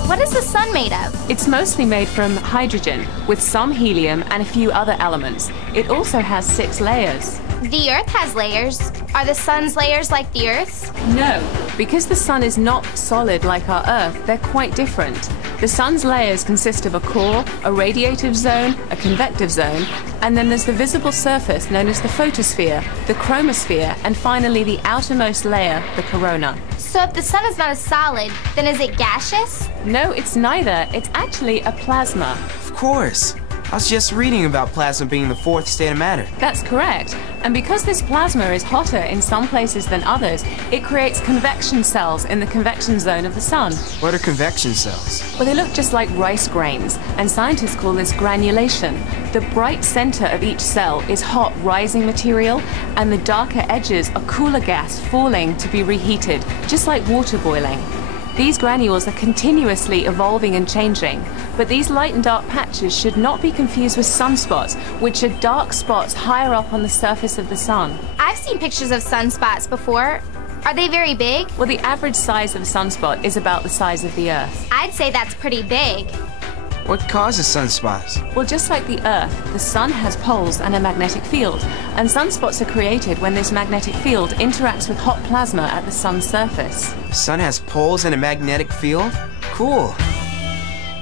What is the sun made of? It's mostly made from hydrogen, with some helium and a few other elements. It also has 6 layers. The Earth has layers. Are the sun's layers like the Earth's? No, because the sun is not solid like our Earth, they're quite different. The sun's layers consist of a core, a radiative zone, a convective zone, and then there's the visible surface known as the photosphere, the chromosphere, and finally the outermost layer, the corona. So if the sun is not a solid, then is it gaseous? No, it's neither. It's actually a plasma. Of course. I was just reading about plasma being the 4th state of matter. That's correct. And because this plasma is hotter in some places than others, it creates convection cells in the convection zone of the sun. What are convection cells? Well, they look just like rice grains, and scientists call this granulation. The bright center of each cell is hot rising material, and the darker edges are cooler gas falling to be reheated, just like water boiling. These granules are continuously evolving and changing, but these light and dark patches should not be confused with sunspots, which are dark spots higher up on the surface of the sun. I've seen pictures of sunspots before. Are they very big? Well, the average size of a sunspot is about the size of the Earth. I'd say that's pretty big. What causes sunspots? Well, just like the Earth, the sun has poles and a magnetic field, and sunspots are created when this magnetic field interacts with hot plasma at the sun's surface. The sun has poles and a magnetic field? Cool.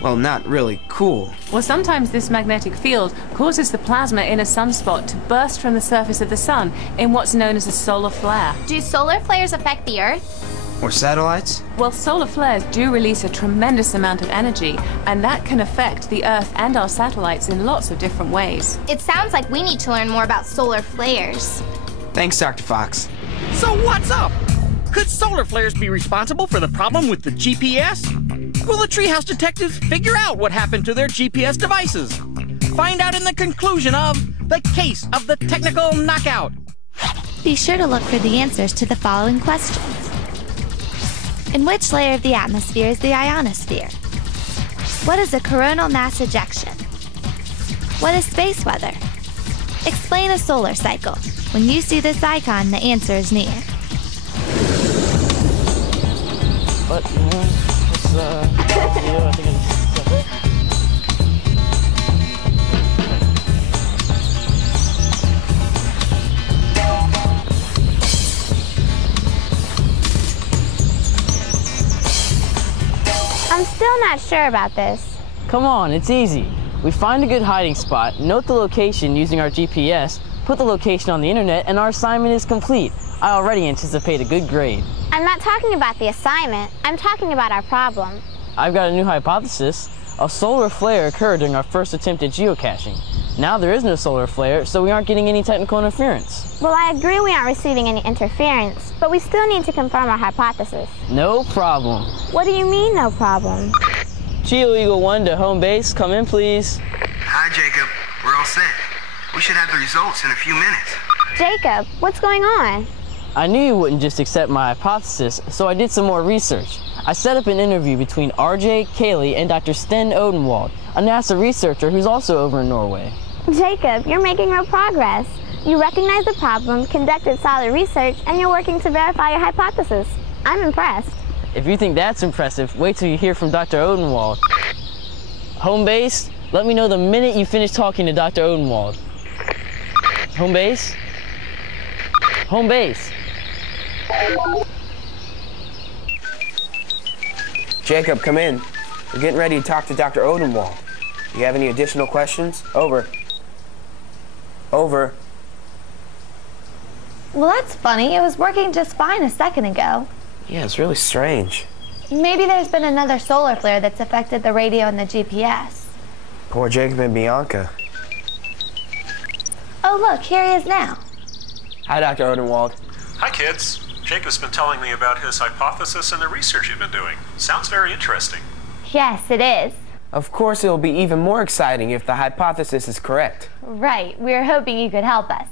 Well, not really cool. Well, sometimes this magnetic field causes the plasma in a sunspot to burst from the surface of the sun in what's known as a solar flare. Do solar flares affect the Earth? Or satellites? Well, solar flares do release a tremendous amount of energy, and that can affect the Earth and our satellites in lots of different ways. It sounds like we need to learn more about solar flares. Thanks, Dr. Fox. So what's up? Could solar flares be responsible for the problem with the GPS? Will the Treehouse detectives figure out what happened to their GPS devices? Find out in the conclusion of The Case of the Technical Knockout. Be sure to look for the answers to the following questions. In which layer of the atmosphere is the ionosphere? What is a coronal mass ejection? What is space weather? Explain a solar cycle. When you see this icon, the answer is near. But, I think it's... I'm still not sure about this. Come on, it's easy. We find a good hiding spot, note the location using our GPS, put the location on the internet, and our assignment is complete. I already anticipate a good grade. I'm not talking about the assignment. I'm talking about our problem. I've got a new hypothesis. A solar flare occurred during our first attempt at geocaching. Now there is no solar flare, so we aren't getting any technical interference. Well, I agree we aren't receiving any interference, but we still need to confirm our hypothesis. No problem. What do you mean, no problem? Geo Eagle 1 to home base, come in please. Hi, Jacob. We're all set. We should have the results in a few minutes. Jacob, what's going on? I knew you wouldn't just accept my hypothesis, so I did some more research. I set up an interview between RJ, Kaylee, and Dr. Sten Odenwald, a NASA researcher who's also over in Norway. Jacob, you're making real progress. You recognize the problem, conducted solid research, and you're working to verify your hypothesis. I'm impressed. If you think that's impressive, wait till you hear from Dr. Odenwald. Home base, let me know the minute you finish talking to Dr. Odenwald. Home base? Home base. Jacob, come in. We're getting ready to talk to Dr. Odenwald. Do you have any additional questions? Over. Over. Well, that's funny. It was working just fine a second ago. Yeah, it's really strange. Maybe there's been another solar flare that's affected the radio and the GPS. Poor Jacob and Bianca. Oh, look, here he is now. Hi, Dr. Odenwald. Hi, kids. Jacob's been telling me about his hypothesis and the research you've been doing. Sounds very interesting. Yes, it is. Of course, it'll be even more exciting if the hypothesis is correct. Right. We were hoping you could help us.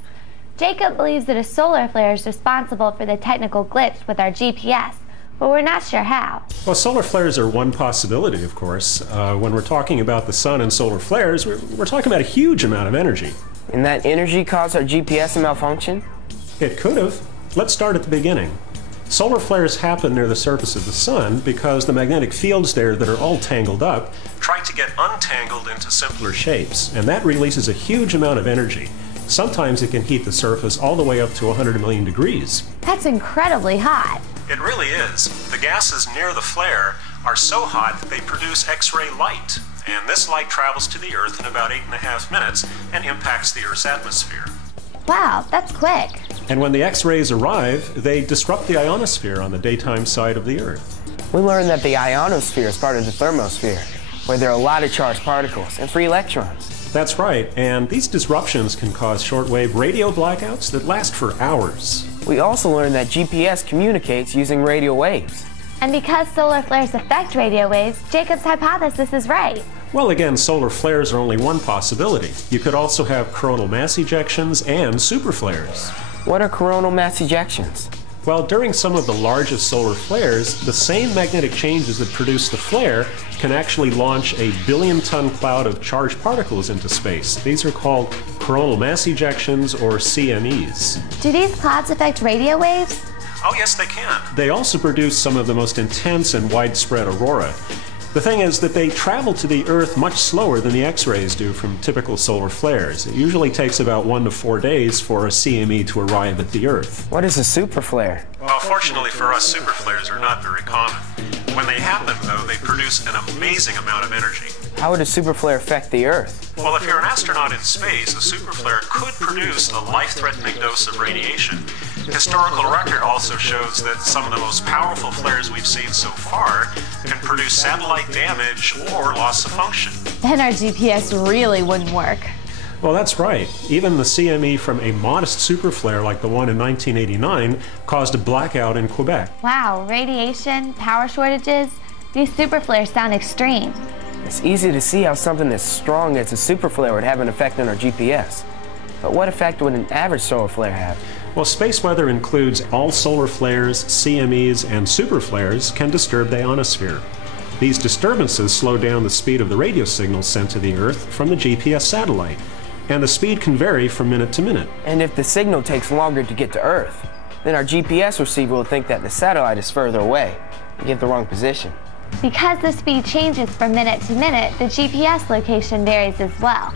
Jacob believes that a solar flare is responsible for the technical glitch with our GPS, but we're not sure how. Well, solar flares are one possibility, of course. When we're talking about the sun and solar flares, we're talking about a huge amount of energy. And that energy caused our GPS to malfunction? It could have. Let's start at the beginning. Solar flares happen near the surface of the sun because the magnetic fields there that are all tangled up try to get untangled into simpler shapes, and that releases a huge amount of energy. Sometimes it can heat the surface all the way up to 100 million degrees. That's incredibly hot. It really is. The gases near the flare are so hot that they produce X-ray light, and this light travels to the Earth in about 8.5 minutes and impacts the Earth's atmosphere. Wow, that's quick. And when the X-rays arrive, they disrupt the ionosphere on the daytime side of the Earth. We learned that the ionosphere is part of the thermosphere, where there are a lot of charged particles and free electrons. That's right, and these disruptions can cause shortwave radio blackouts that last for hours. We also learned that GPS communicates using radio waves. And because solar flares affect radio waves, Jacob's hypothesis is right. Well, again, solar flares are only one possibility. You could also have coronal mass ejections and superflares. What are coronal mass ejections? Well, during some of the largest solar flares, the same magnetic changes that produce the flare can actually launch a billion-ton cloud of charged particles into space. These are called coronal mass ejections, or CMEs. Do these clouds affect radio waves? Oh, yes, they can. They also produce some of the most intense and widespread aurora. The thing is that they travel to the Earth much slower than the X-rays do from typical solar flares. It usually takes about 1 to 4 days for a CME to arrive at the Earth. What is a superflare? Well, fortunately for us, superflares are not very common. When they happen, though, they produce an amazing amount of energy. How would a superflare affect the Earth? Well, if you're an astronaut in space, a superflare could produce a life-threatening dose of radiation. Historical record also shows that some of the most powerful flares we've seen so far can produce satellite damage or loss of function. Then our GPS really wouldn't work. Well, that's right. Even the CME from a modest superflare like the one in 1989 caused a blackout in Quebec. Wow, radiation, power shortages, these superflares sound extreme. It's easy to see how something as strong as a superflare would have an effect on our GPS. But what effect would an average solar flare have? Well, space weather includes all solar flares, CMEs, and superflares can disturb the ionosphere. These disturbances slow down the speed of the radio signals sent to the Earth from the GPS satellite, and the speed can vary from minute to minute. And if the signal takes longer to get to Earth, then our GPS receiver will think that the satellite is further away and get the wrong position. Because the speed changes from minute to minute, the GPS location varies as well.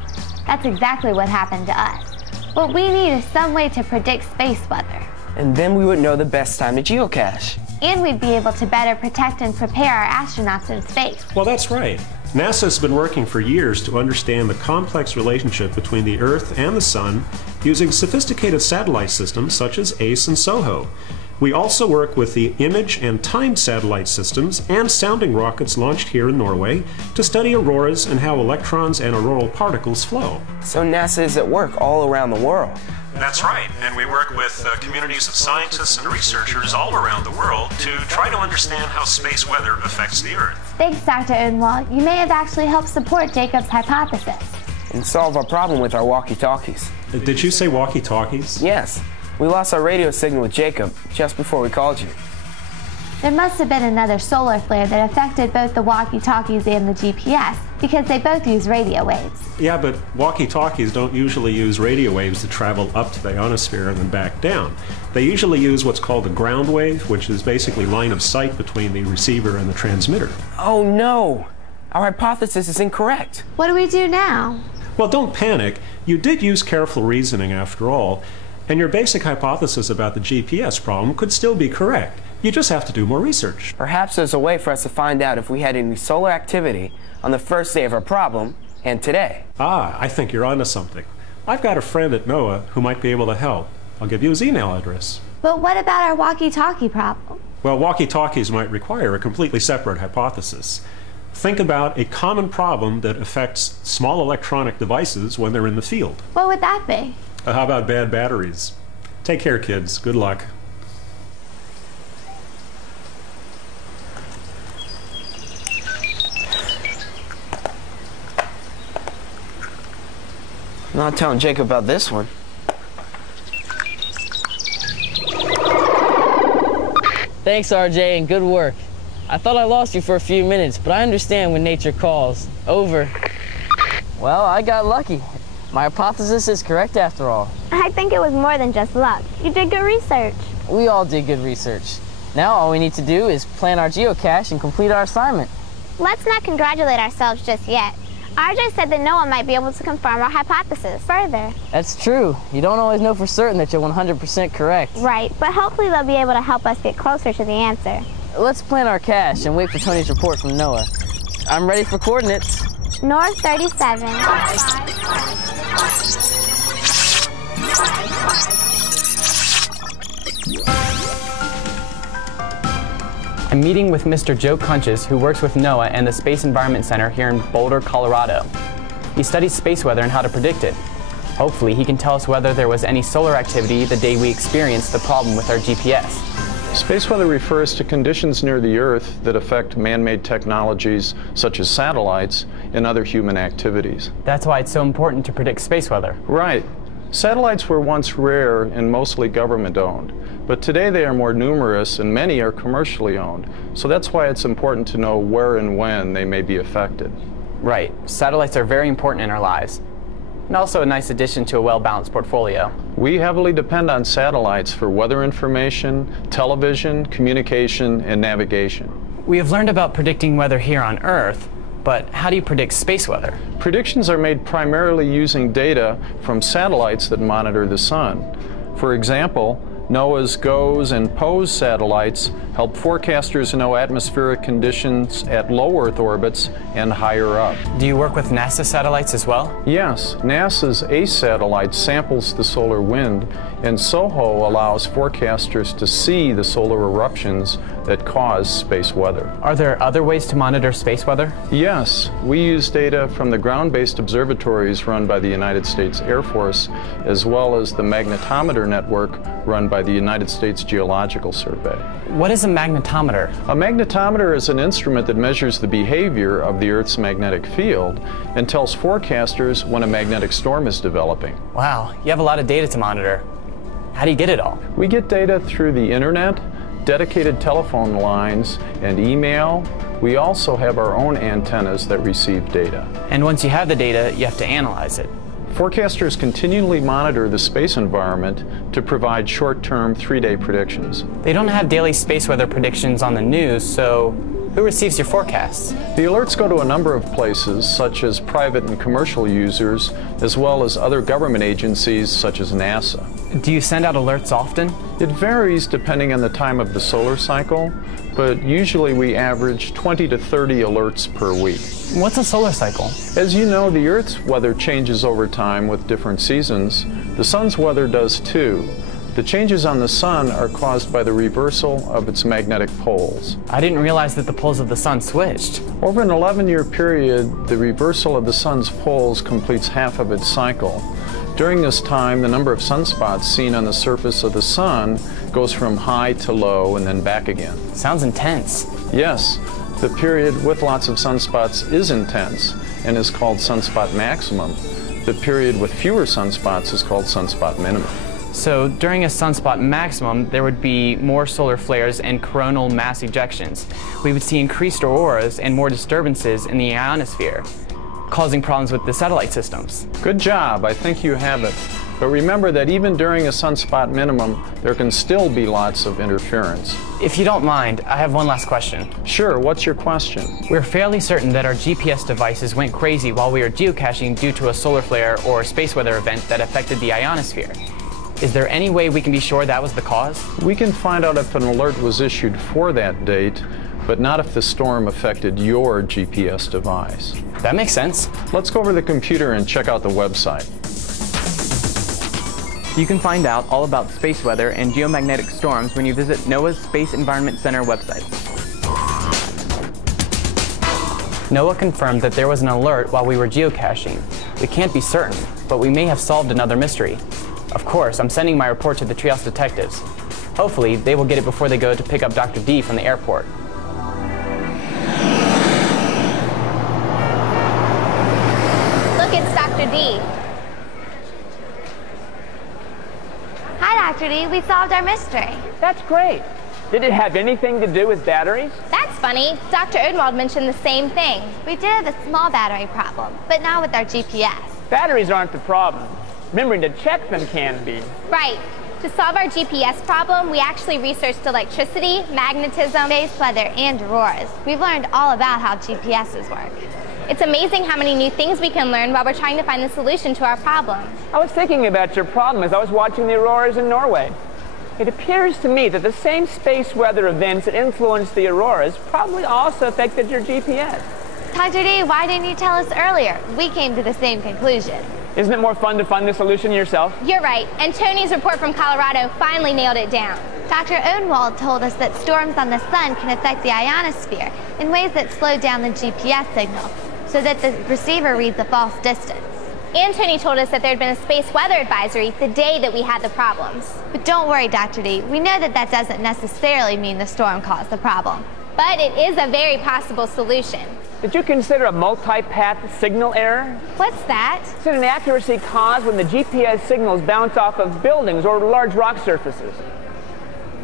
That's exactly what happened to us. What we need is some way to predict space weather. And then we would know the best time to geocache. And we'd be able to better protect and prepare our astronauts in space. Well, that's right. NASA has been working for years to understand the complex relationship between the Earth and the Sun using sophisticated satellite systems such as ACE and SOHO. We also work with the image and timed satellite systems and sounding rockets launched here in Norway to study auroras and how electrons and auroral particles flow. So NASA is at work all around the world. That's right, and we work with communities of scientists and researchers all around the world to try to understand how space weather affects the Earth. Thanks, Dr. Odenwald. You may have actually helped support Jacob's hypothesis. And solve our problem with our walkie-talkies. Did you say walkie-talkies? Yes. We lost our radio signal with Jacob just before we called you. There must have been another solar flare that affected both the walkie-talkies and the GPS, because they both use radio waves. Yeah, but walkie-talkies don't usually use radio waves to travel up to the ionosphere and then back down. They usually use what's called a ground wave, which is basically line of sight between the receiver and the transmitter. Oh no! Our hypothesis is incorrect. What do we do now? Well, don't panic. You did use careful reasoning after all, and your basic hypothesis about the GPS problem could still be correct. You just have to do more research. Perhaps there's a way for us to find out if we had any solar activity on the first day of our problem and today. Ah, I think you're onto something. I've got a friend at NOAA who might be able to help. I'll give you his email address. But what about our walkie-talkie problem? Well, walkie-talkies might require a completely separate hypothesis. Think about a common problem that affects small electronic devices when they're in the field. What would that be? How about bad batteries? Take care, kids. Good luck. I'm not telling Jacob about this one. Thanks, RJ, and good work. I thought I lost you for a few minutes, but I understand when nature calls. Over. Well, I got lucky. My hypothesis is correct after all. I think it was more than just luck. You did good research. We all did good research. Now all we need to do is plan our geocache and complete our assignment. Let's not congratulate ourselves just yet. RJ said that no one might be able to confirm our hypothesis further. That's true. You don't always know for certain that you're 100% correct. Right, but hopefully they'll be able to help us get closer to the answer. Let's plan our cache and wait for Tony's report from NOAA. I'm ready for coordinates. North 37. I'm meeting with Mr. Joe Kunches, who works with NOAA and the Space Environment Center here in Boulder, Colorado. He studies space weather and how to predict it. Hopefully, he can tell us whether there was any solar activity the day we experienced the problem with our GPS. Space weather refers to conditions near the Earth that affect man-made technologies such as satellites and other human activities. That's why it's so important to predict space weather. Right. Satellites were once rare and mostly government-owned, but today they are more numerous and many are commercially owned. So that's why it's important to know where and when they may be affected. Right. Satellites are very important in our lives, and also a nice addition to a well-balanced portfolio. We heavily depend on satellites for weather information, television, communication, and navigation. We have learned about predicting weather here on Earth, but how do you predict space weather? Predictions are made primarily using data from satellites that monitor the sun. For example, NOAA's GOES and POES satellites help forecasters know atmospheric conditions at low Earth orbits and higher up. Do you work with NASA satellites as well? Yes. NASA's ACE satellite samples the solar wind, and SOHO allows forecasters to see the solar eruptions that cause space weather. Are there other ways to monitor space weather? Yes. We use data from the ground-based observatories run by the United States Air Force, as well as the magnetometer network run by the United States Geological Survey. What is a magnetometer? A magnetometer is an instrument that measures the behavior of the Earth's magnetic field and tells forecasters when a magnetic storm is developing. Wow, you have a lot of data to monitor. How do you get it all? We get data through the internet, dedicated telephone lines, and email. We also have our own antennas that receive data. And once you have the data, you have to analyze it. Forecasters continually monitor the space environment to provide short-term 3-day predictions. They don't have daily space weather predictions on the news, so who receives your forecasts? The alerts go to a number of places, such as private and commercial users, as well as other government agencies such as NASA. Do you send out alerts often? It varies depending on the time of the solar cycle, but usually we average 20 to 30 alerts per week. What's a solar cycle? As you know, the Earth's weather changes over time with different seasons. The sun's weather does too. The changes on the sun are caused by the reversal of its magnetic poles. I didn't realize that the poles of the sun switched. Over an 11-year period, the reversal of the sun's poles completes half of its cycle. During this time, the number of sunspots seen on the surface of the sun goes from high to low and then back again. Sounds intense. Yes, the period with lots of sunspots is intense and is called sunspot maximum. The period with fewer sunspots is called sunspot minimum. So during a sunspot maximum, there would be more solar flares and coronal mass ejections. We would see increased auroras and more disturbances in the ionosphere, causing problems with the satellite systems. Good job, I think you have it. But remember that even during a sunspot minimum, there can still be lots of interference. If you don't mind, I have one last question. Sure, what's your question? We're fairly certain that our GPS devices went crazy while we were geocaching due to a solar flare or space weather event that affected the ionosphere. Is there any way we can be sure that was the cause? We can find out if an alert was issued for that date, but not if the storm affected your GPS device. That makes sense. Let's go over to the computer and check out the website. You can find out all about space weather and geomagnetic storms when you visit NOAA's Space Environment Center website. NOAA confirmed that there was an alert while we were geocaching. We can't be certain, but we may have solved another mystery. Of course, I'm sending my report to the Treehouse detectives. Hopefully, they will get it before they go to pick up Dr. D from the airport. Look, it's Dr. D. Hi, Dr. D. We solved our mystery. That's great. Did it have anything to do with batteries? That's funny. Dr. Odenwald mentioned the same thing. We did have a small battery problem, but not with our GPS. Batteries aren't the problem. Remembering to check them can be. Right. To solve our GPS problem, we actually researched electricity, magnetism, space weather, and auroras. We've learned all about how GPSs work. It's amazing how many new things we can learn while we're trying to find the solution to our problem. I was thinking about your problem as I was watching the auroras in Norway. It appears to me that the same space weather events that influenced the auroras probably also affected your GPS. Dr. D, why didn't you tell us earlier? We came to the same conclusion. Isn't it more fun to find the solution yourself? You're right, and Tony's report from Colorado finally nailed it down. Dr. Odenwald told us that storms on the sun can affect the ionosphere in ways that slow down the GPS signal, so that the receiver reads a false distance. And Tony told us that there had been a space weather advisory the day that we had the problems. But don't worry, Dr. D. We know that that doesn't necessarily mean the storm caused the problem. But it is a very possible solution. Did you consider a multi-path signal error? What's that? It's an inaccuracy caused when the GPS signals bounce off of buildings or large rock surfaces.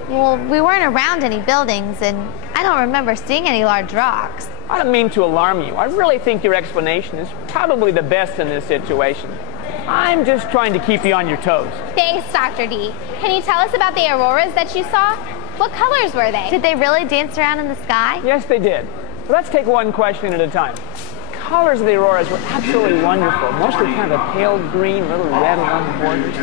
Well, we weren't around any buildings, and I don't remember seeing any large rocks. I don't mean to alarm you. I really think your explanation is probably the best in this situation. I'm just trying to keep you on your toes. Thanks, Dr. D. Can you tell us about the auroras that you saw? What colors were they? Did they really dance around in the sky? Yes, they did. But let's take one question at a time. The colors of the auroras were absolutely wonderful. Mostly kind of a pale green, a little red along the borders.